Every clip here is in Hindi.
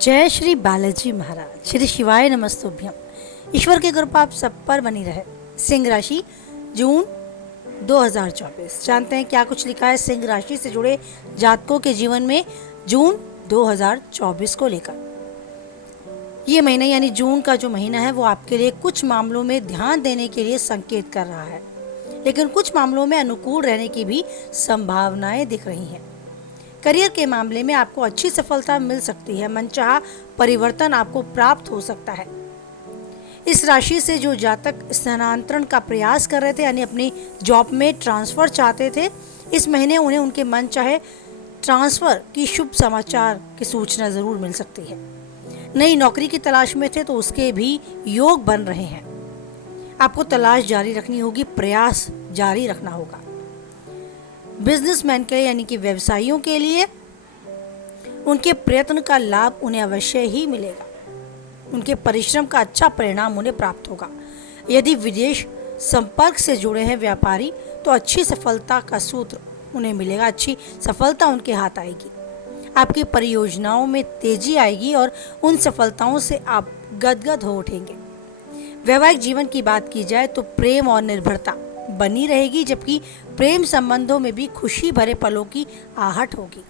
जय श्री बालाजी महाराज, श्री शिवाय नमस्तुभ्यम। ईश्वर की कृपा आप सब पर बनी रहे। सिंह राशि जून 2024 जानते हैं क्या कुछ लिखा है सिंह राशि से जुड़े जातकों के जीवन में जून 2024 को लेकर। ये महीना यानी जून का जो महीना है वो आपके लिए कुछ मामलों में ध्यान देने के लिए संकेत कर रहा है, लेकिन कुछ मामलों में अनुकूल रहने की भी संभावनाएं दिख रही हैं। करियर के मामले में आपको अच्छी सफलता मिल सकती है, मनचाहा परिवर्तन आपको प्राप्त हो सकता है। इस राशि से जो जातक स्थानांतरण का प्रयास कर रहे थे यानी अपनी जॉब में ट्रांसफर चाहते थे, इस महीने उन्हें उनके मनचाहे ट्रांसफर की शुभ समाचार की सूचना जरूर मिल सकती है। नई नौकरी की तलाश में थे तो उसके भी योग बन रहे हैं। आपको तलाश जारी रखनी होगी, प्रयास जारी रखना होगा। बिजनेसमैन के यानी कि व्यवसायियों के लिए उनके प्रयत्न का लाभ उन्हें अवश्य ही मिलेगा। उनके परिश्रम का अच्छा परिणाम उन्हें प्राप्त होगा। यदि विदेश संपर्क से जुड़े हैं व्यापारी तो अच्छी सफलता का सूत्र उन्हें मिलेगा, अच्छी सफलता उनके हाथ आएगी। आपकी परियोजनाओं में तेजी आएगी और उन सफलताओं से आप गदगद हो उठेंगे। वैवाहिक जीवन की बात की जाए तो प्रेम और निर्भरता बनी रहेगी, जबकि प्रेम संबंधों में भी खुशी भरे पलों की आहट होगी।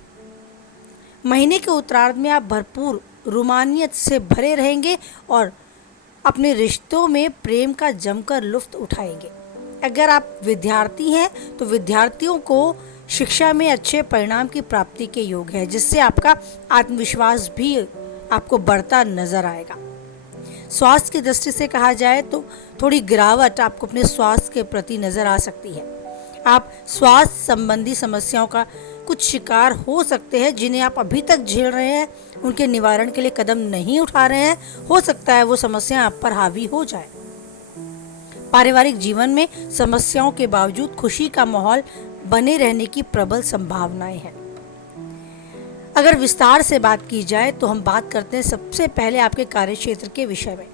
महीने के उत्तरार्ध में आप भरपूर रोमानियत से भरे रहेंगे और अपने रिश्तों में प्रेम का जमकर लुत्फ उठाएंगे। अगर आप विद्यार्थी हैं तो विद्यार्थियों को शिक्षा में अच्छे परिणाम की प्राप्ति के योग है, जिससे आपका आत्मविश्वास भी आपको बढ़ता नजर आएगा। स्वास्थ्य की दृष्टि से कहा जाए तो थोड़ी गिरावट आपको अपने स्वास्थ्य के प्रति नजर आ सकती है। आप स्वास्थ्य संबंधी समस्याओं का कुछ शिकार हो सकते हैं, जिन्हें आप अभी तक झेल रहे हैं, उनके निवारण के लिए कदम नहीं उठा रहे हैं। हो सकता है वो समस्या आप पर हावी हो जाए। पारिवारिक जीवन में समस्याओं के बावजूद खुशी का माहौल बने रहने की प्रबल संभावनाएं हैं। अगर विस्तार से बात की जाए तो हम बात करते हैं सबसे पहले आपके कार्यक्षेत्र के विषय में।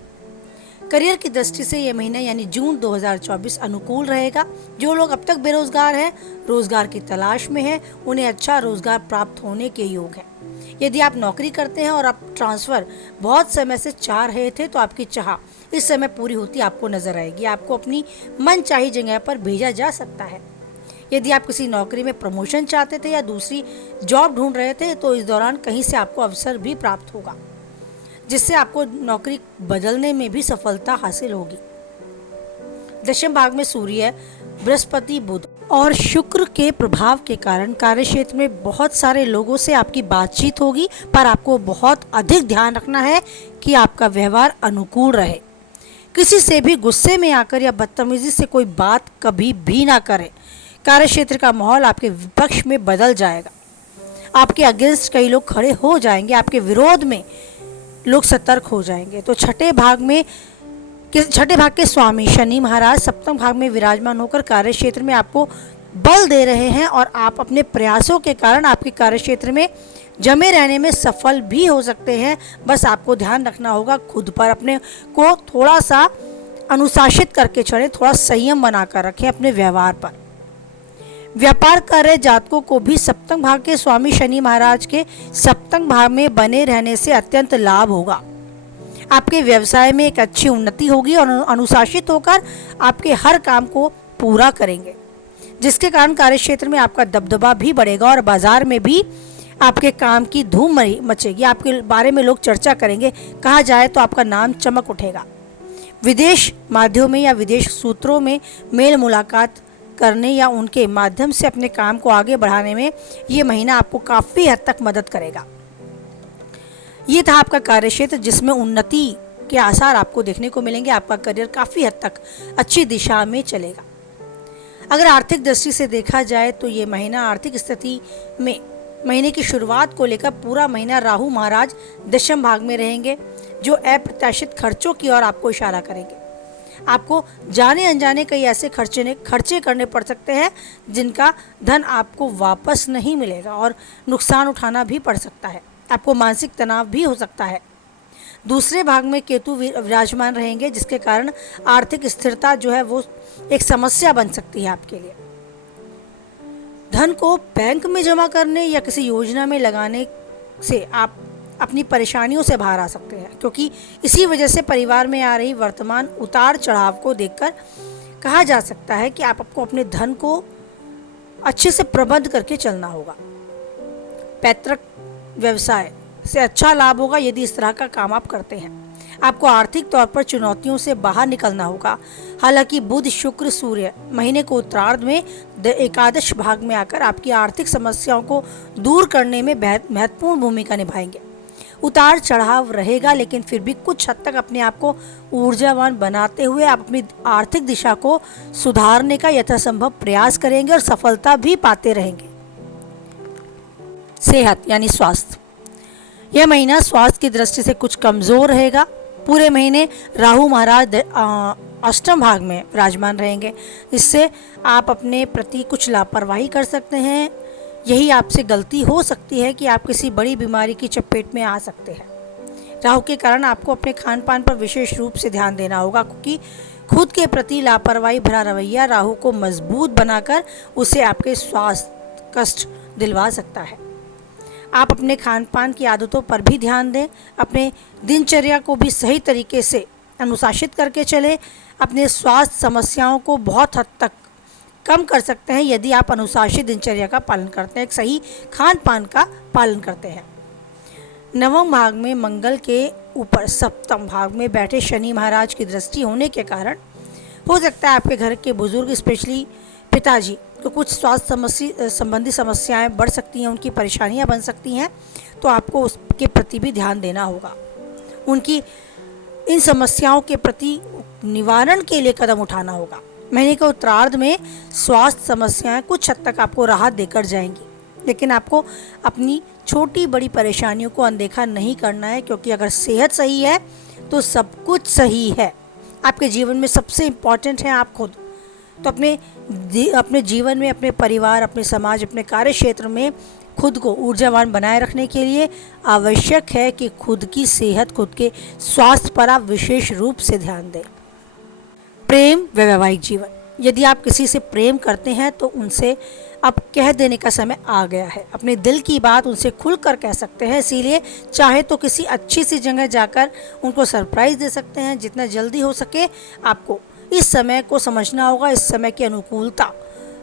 करियर की दृष्टि से यह महीना यानी जून 2024 अनुकूल रहेगा। जो लोग अब तक बेरोजगार हैं, रोजगार की तलाश में हैं, उन्हें अच्छा रोजगार प्राप्त होने के योग है। यदि आप नौकरी करते हैं और आप ट्रांसफर बहुत समय से चाह रहे थे तो आपकी चाह इस समय पूरी होती आपको नजर आएगी। आपको अपनी मनचाही जगह पर भेजा जा सकता है। यदि आप किसी नौकरी में प्रमोशन चाहते थे या दूसरी जॉब ढूंढ रहे थे तो इस दौरान कहीं से आपको अवसर भी प्राप्त होगा, जिससे आपको नौकरी बदलने में भी सफलता हासिल होगी। दशम भाग में सूर्य, बृहस्पति, बुध और शुक्र के प्रभाव के कारण कार्यक्षेत्र में बहुत सारे लोगों से आपकी बातचीत होगी, पर आपको बहुत अधिक ध्यान रखना है कि आपका व्यवहार अनुकूल रहे। किसी से भी गुस्से में आकर या बदतमीजी से कोई बात कभी भी ना करें। कार्यक्षेत्र का माहौल आपके विपक्ष में बदल जाएगा। आपके अगेंस्ट कई लोग खड़े हो जाएंगे, आपके विरोध में लोग सतर्क हो जाएंगे। तो छठे भाग के स्वामी शनि महाराज सप्तम भाग में विराजमान होकर कार्यक्षेत्र में आपको बल दे रहे हैं और आप अपने प्रयासों के कारण आपके कार्यक्षेत्र में जमे रहने में सफल भी हो सकते हैं। बस आपको ध्यान रखना होगा, खुद पर अपने को थोड़ा सा अनुशासित करके चलें, थोड़ा संयम बनाकर रखें अपने व्यवहार पर। व्यापार कर रहे जातकों को भी सप्तम भाग के स्वामी शनि महाराज के सप्तम भाग में बने रहने से अत्यंत लाभ होगा। आपके व्यवसाय में एक अच्छी उन्नति होगी और अनुशासित होकर आपके हर काम को पूरा करेंगे, जिसके कारण कार्यक्षेत्र में आपका दबदबा भी बढ़ेगा और बाजार में भी आपके काम की धूम मचेगी। आपके बारे में लोग चर्चा करेंगे, कहा जाए तो आपका नाम चमक उठेगा। विदेश माध्यमों में या विदेश सूत्रों में मेल मुलाकात करने या उनके माध्यम से अपने काम को आगे बढ़ाने में ये महीना आपको काफ़ी हद तक मदद करेगा। ये था आपका कार्यक्षेत्र, जिसमें उन्नति के आसार आपको देखने को मिलेंगे। आपका करियर काफ़ी हद तक अच्छी दिशा में चलेगा। अगर आर्थिक दृष्टि से देखा जाए तो ये महीना आर्थिक स्थिति में महीने की शुरुआत को लेकर पूरा महीना राहु महाराज दशम भाग में रहेंगे, जो अप्रत्याशित खर्चों की ओर आपको इशारा करेंगे। आपको जाने अनजाने कई ऐसे खर्चे करने पड़ सकते हैं जिनका धन आपको वापस नहीं मिलेगा और नुकसान उठाना भी पड़ सकता है। आपको मानसिक तनाव भी हो सकता है। दूसरे भाग में केतु विराजमान रहेंगे, जिसके कारण आर्थिक स्थिरता जो है वो एक समस्या बन सकती है आपके लिए। धन को बैंक में जमा करने या किसी योजना में लगाने से आप अपनी परेशानियों से बाहर आ सकते हैं, क्योंकि इसी वजह से परिवार में आ रही वर्तमान उतार चढ़ाव को देखकर कहा जा सकता है कि आपको अपने धन को अच्छे से प्रबंध करके चलना होगा। पैतृक व्यवसाय से अच्छा लाभ होगा यदि इस तरह का काम आप करते हैं। आपको आर्थिक तौर पर चुनौतियों से बाहर निकलना होगा। हालांकि बुध शुक्र सूर्य महीने को उत्तरार्ध में एकादश भाग में आकर आपकी आर्थिक समस्याओं को दूर करने में महत्वपूर्ण भूमिका निभाएंगे। उतार चढ़ाव रहेगा, लेकिन फिर भी कुछ हद तक अपने आप को ऊर्जावान बनाते हुए आप अपनी आर्थिक दिशा को सुधारने का यथासंभव प्रयास करेंगे और सफलता भी पाते रहेंगे। सेहत यानी स्वास्थ्य, यह महीना स्वास्थ्य की दृष्टि से कुछ कमजोर रहेगा। पूरे महीने राहु महाराज अष्टम भाग में विराजमान रहेंगे, इससे आप अपने प्रति कुछ लापरवाही कर सकते हैं। यही आपसे गलती हो सकती है कि आप किसी बड़ी बीमारी की चपेट में आ सकते हैं। राहु के कारण आपको अपने खान पान पर विशेष रूप से ध्यान देना होगा, क्योंकि खुद के प्रति लापरवाही भरा रवैया राहु को मजबूत बनाकर उसे आपके स्वास्थ्य कष्ट दिलवा सकता है। आप अपने खान पान की आदतों पर भी ध्यान दें। अपने दिनचर्या को भी सही तरीके से अनुशासित करके चलें। अपने स्वास्थ्य समस्याओं को बहुत हद तक कम कर सकते हैं यदि आप अनुशासित दिनचर्या का पालन करते हैं, एक सही खान पान का पालन करते हैं। नवम भाग में मंगल के ऊपर सप्तम भाग में बैठे शनि महाराज की दृष्टि होने के कारण हो सकता है आपके घर के बुजुर्ग, स्पेशली पिताजी, तो कुछ स्वास्थ्य संबंधी समस्याएं बढ़ सकती हैं, उनकी परेशानियां बन सकती हैं, तो आपको उसके प्रति भी ध्यान देना होगा। उनकी इन समस्याओं के प्रति निवारण के लिए कदम उठाना होगा। महीने के उत्तरार्ध में स्वास्थ्य समस्याएं कुछ हद तक आपको राहत देकर जाएंगी, लेकिन आपको अपनी छोटी बड़ी परेशानियों को अनदेखा नहीं करना है, क्योंकि अगर सेहत सही है तो सब कुछ सही है। आपके जीवन में सबसे इम्पॉर्टेंट है आप खुद। तो अपने जीवन में, अपने परिवार, अपने समाज, अपने कार्य क्षेत्र में खुद को ऊर्जावान बनाए रखने के लिए आवश्यक है कि खुद की सेहत, खुद के स्वास्थ्य पर आप विशेष रूप से ध्यान दें। प्रेम व वैवाहिक जीवन, यदि आप किसी से प्रेम करते हैं तो उनसे अब कह देने का समय आ गया है। अपने दिल की बात उनसे खुलकर कह सकते हैं, इसीलिए चाहे तो किसी अच्छी सी जगह जाकर उनको सरप्राइज़ दे सकते हैं। जितना जल्दी हो सके आपको इस समय को समझना होगा, इस समय की अनुकूलता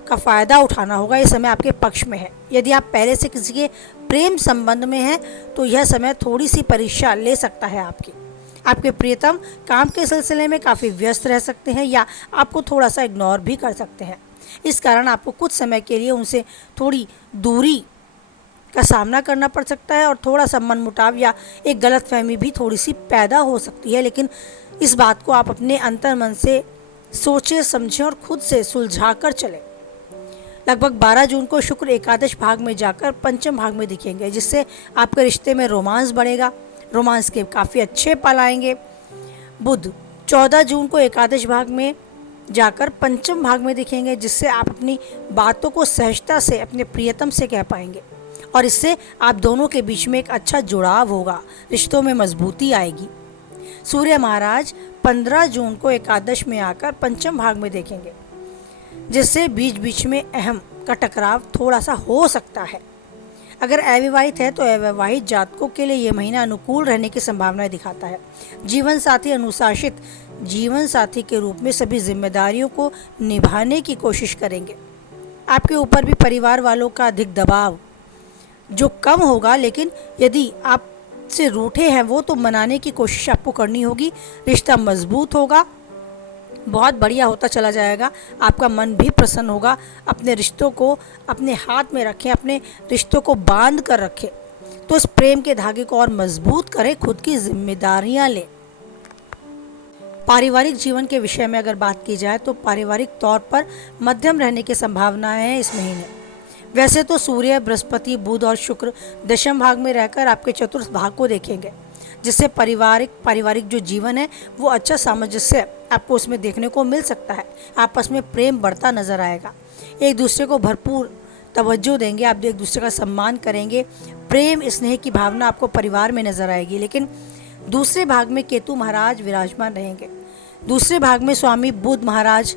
का फ़ायदा उठाना होगा। ये समय आपके पक्ष में है। यदि आप पहले से किसी के प्रेम संबंध में हैं तो यह समय थोड़ी सी परीक्षा ले सकता है आपकी। आपके प्रियतम काम के सिलसिले में काफ़ी व्यस्त रह सकते हैं या आपको थोड़ा सा इग्नोर भी कर सकते हैं। इस कारण आपको कुछ समय के लिए उनसे थोड़ी दूरी का सामना करना पड़ सकता है और थोड़ा सा मनमुटाव या एक गलतफहमी भी थोड़ी सी पैदा हो सकती है, लेकिन इस बात को आप अपने अंतर मन से सोचें, समझें और खुद से सुलझा कर चलें। लगभग 12 जून को शुक्र एकादश भाग में जाकर पंचम भाग में दिखेंगे, जिससे आपके रिश्ते में रोमांस बढ़ेगा। रोमांस के काफ़ी अच्छे पल आएंगे। बुध 14 जून को एकादश भाग में जाकर पंचम भाग में दिखेंगे, जिससे आप अपनी बातों को सहजता से अपने प्रियतम से कह पाएंगे और इससे आप दोनों के बीच में एक अच्छा जुड़ाव होगा, रिश्तों में मजबूती आएगी। सूर्य महाराज 15 जून को एकादश में आकर पंचम भाग में देखेंगे, जिससे बीच बीच में अहम का टकराव थोड़ा सा हो सकता है। अगर अविवाहित है तो अविवाहित जातकों के लिए ये महीना अनुकूल रहने की संभावनाएं दिखाता है। जीवन साथी अनुशासित जीवन साथी के रूप में सभी जिम्मेदारियों को निभाने की कोशिश करेंगे। आपके ऊपर भी परिवार वालों का अधिक दबाव जो कम होगा, लेकिन यदि आप से रूठे हैं वो तो मनाने की कोशिश आपको करनी होगी। रिश्ता मजबूत होगा, बहुत बढ़िया होता चला जाएगा। आपका मन भी प्रसन्न होगा। अपने रिश्तों को अपने हाथ में रखें, अपने रिश्तों को बांध कर रखें, तो इस प्रेम के धागे को और मजबूत करें, खुद की जिम्मेदारियां लें। पारिवारिक जीवन के विषय में अगर बात की जाए तो पारिवारिक तौर पर मध्यम रहने की संभावनाएं हैं इस महीने। वैसे तो सूर्य, बृहस्पति, बुध और शुक्र दशम भाग में रहकर आपके चतुर्थ भाग को देखेंगे, जिससे पारिवारिक जो जीवन है वो अच्छा सामंजस्य आपको उसमें देखने को मिल सकता है। आपस में प्रेम बढ़ता नजर आएगा, एक दूसरे को भरपूर तवज्जो देंगे, आप एक दूसरे का सम्मान करेंगे, प्रेम स्नेह की भावना आपको परिवार में नजर आएगी। लेकिन दूसरे भाग में केतु महाराज विराजमान रहेंगे, दूसरे भाग में स्वामी बुध महाराज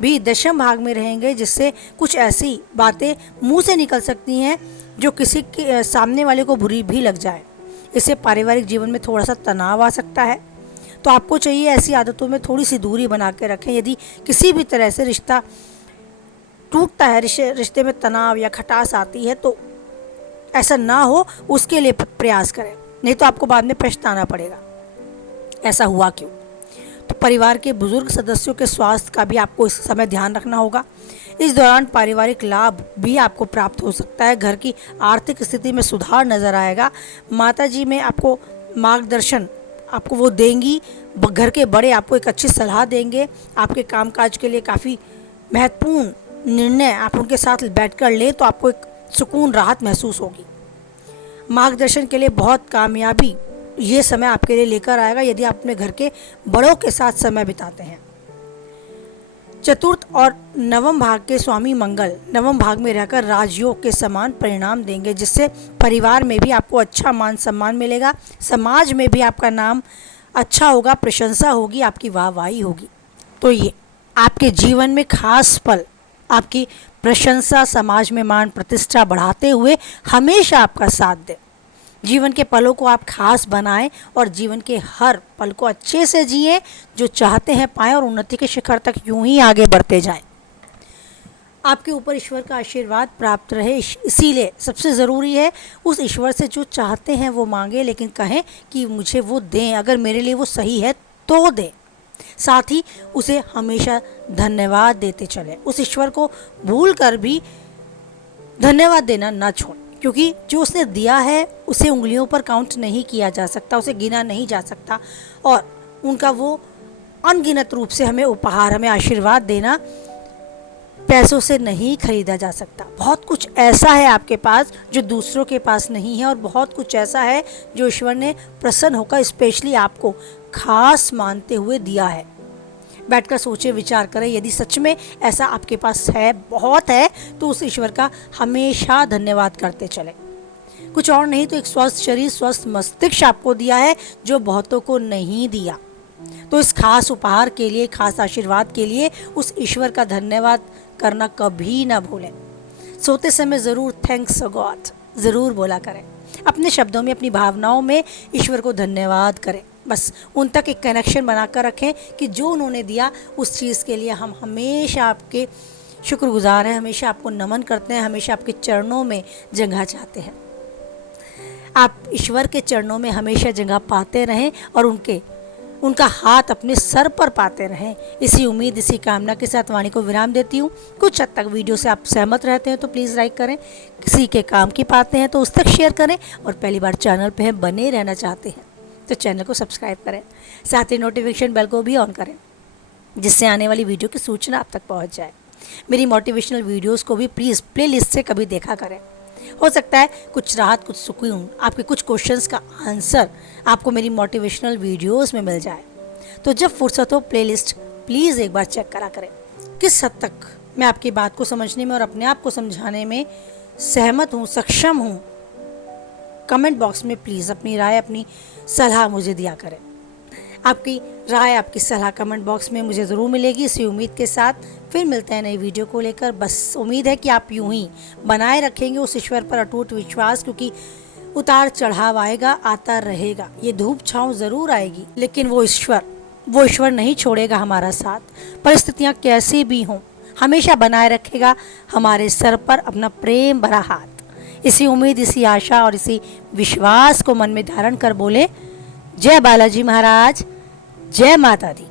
भी दशम भाग में रहेंगे, जिससे कुछ ऐसी बातें मुंह से निकल सकती हैं जो किसी के सामने वाले को बुरी भी लग जाए। इससे पारिवारिक जीवन में थोड़ा सा तनाव आ सकता है। तो आपको चाहिए ऐसी आदतों में थोड़ी सी दूरी बना के रखें। यदि किसी भी तरह से रिश्ता टूटता है, रिश्ते में तनाव या खटास आती है, तो ऐसा ना हो उसके लिए प्रयास करें, नहीं तो आपको बाद में पछताना पड़ेगा ऐसा हुआ क्यों। तो परिवार के बुजुर्ग सदस्यों के स्वास्थ्य का भी आपको इस समय ध्यान रखना होगा। इस दौरान पारिवारिक लाभ भी आपको प्राप्त हो सकता है। घर की आर्थिक स्थिति में सुधार नज़र आएगा। माता जी में आपको मार्गदर्शन आपको वो देंगी। घर के बड़े आपको एक अच्छी सलाह देंगे। आपके कामकाज के लिए काफ़ी महत्वपूर्ण निर्णय आप उनके साथ बैठकर लें तो आपको एक सुकून, राहत महसूस होगी। मार्गदर्शन के लिए बहुत कामयाबी ये समय आपके लिए लेकर आएगा यदि आप अपने घर के बड़ों के साथ समय बिताते हैं। चतुर्थ और नवम भाग के स्वामी मंगल नवम भाग में रहकर राजयोग के समान परिणाम देंगे, जिससे परिवार में भी आपको अच्छा मान सम्मान मिलेगा। समाज में भी आपका नाम अच्छा होगा, प्रशंसा होगी, आपकी वाहवाही होगी। तो ये आपके जीवन में खास पल आपकी प्रशंसा, समाज में मान प्रतिष्ठा बढ़ाते हुए हमेशा आपका साथ दे। जीवन के पलों को आप खास बनाएं और जीवन के हर पल को अच्छे से जिएं। जो चाहते हैं पाएं और उन्नति के शिखर तक यूं ही आगे बढ़ते जाएं। आपके ऊपर ईश्वर का आशीर्वाद प्राप्त रहे, इसीलिए सबसे ज़रूरी है उस ईश्वर से जो चाहते हैं वो मांगे, लेकिन कहें कि मुझे वो दें, अगर मेरे लिए वो सही है तो दें। साथ ही उसे हमेशा धन्यवाद देते चलें। उस ईश्वर को भूल कर भी धन्यवाद देना ना छोड़ें, क्योंकि जो उसने दिया है उसे उंगलियों पर काउंट नहीं किया जा सकता, उसे गिना नहीं जा सकता। और उनका वो अनगिनत रूप से हमें उपहार, हमें आशीर्वाद देना पैसों से नहीं खरीदा जा सकता। बहुत कुछ ऐसा है आपके पास जो दूसरों के पास नहीं है, और बहुत कुछ ऐसा है जो ईश्वर ने प्रसन्न होकर स्पेशली आपको खास मानते हुए दिया है। बैठकर सोचे विचार करें, यदि सच में ऐसा आपके पास है, बहुत है, तो उस ईश्वर का हमेशा धन्यवाद करते चलें। कुछ और नहीं तो एक स्वस्थ शरीर, स्वस्थ मस्तिष्क आपको दिया है जो बहुतों को नहीं दिया। तो इस खास उपहार के लिए, खास आशीर्वाद के लिए उस ईश्वर का धन्यवाद करना कभी ना भूलें। सोते समय ज़रूर थैंक्स गॉड ज़रूर बोला करें। अपने शब्दों में, अपनी भावनाओं में ईश्वर को धन्यवाद करें। बस उन तक एक कनेक्शन बनाकर रखें कि जो उन्होंने दिया उस चीज़ के लिए हम हमेशा आपके शुक्रगुजार हैं, हमेशा आपको नमन करते हैं, हमेशा आपके चरणों में जगह चाहते हैं। आप ईश्वर के चरणों में हमेशा जगह पाते रहें और उनका हाथ अपने सर पर पाते रहें। इसी उम्मीद, इसी कामना के साथ वाणी को विराम देती हूँ। कुछ हद तक वीडियो से आप सहमत रहते हैं तो प्लीज़ लाइक करें, किसी के काम की पाते हैं तो उस तक शेयर करें, और पहली बार चैनल पे हैं, बने रहना चाहते हैं तो चैनल को सब्सक्राइब करें। साथ ही नोटिफिकेशन बेल को भी ऑन करें, जिससे आने वाली वीडियो की सूचना आप तक पहुँच जाए। मेरी मोटिवेशनल वीडियोज़ को भी प्लीज़ प्लेलिस्ट से कभी देखा करें। हो सकता है कुछ राहत, कुछ सुकून, आपके कुछ क्वेश्चंस का आंसर आपको मेरी मोटिवेशनल वीडियोस में मिल जाए। तो जब फुर्सत हो प्लेलिस्ट प्लीज़ एक बार चेक करा करें। किस हद तक मैं आपकी बात को समझने में और अपने आप को समझाने में सहमत हूँ, सक्षम हूँ, कमेंट बॉक्स में प्लीज़ अपनी राय, अपनी सलाह मुझे दिया करें। आपकी राय, आपकी सलाह कमेंट बॉक्स में मुझे ज़रूर मिलेगी। इसी उम्मीद के साथ फिर मिलते हैं नई वीडियो को लेकर। बस उम्मीद है कि आप यूं ही बनाए रखेंगे उस ईश्वर पर अटूट विश्वास, क्योंकि उतार चढ़ाव आएगा, आता रहेगा, ये धूप छाँव ज़रूर आएगी, लेकिन वो ईश्वर नहीं छोड़ेगा हमारा साथ। परिस्थितियाँ कैसी भी हों, हमेशा बनाए रखेगा हमारे सर पर अपना प्रेम भरा हाथ। इसी उम्मीद, इसी आशा और इसी विश्वास को मन में धारण कर बोले, जय बालाजी महाराज, जय माता दी।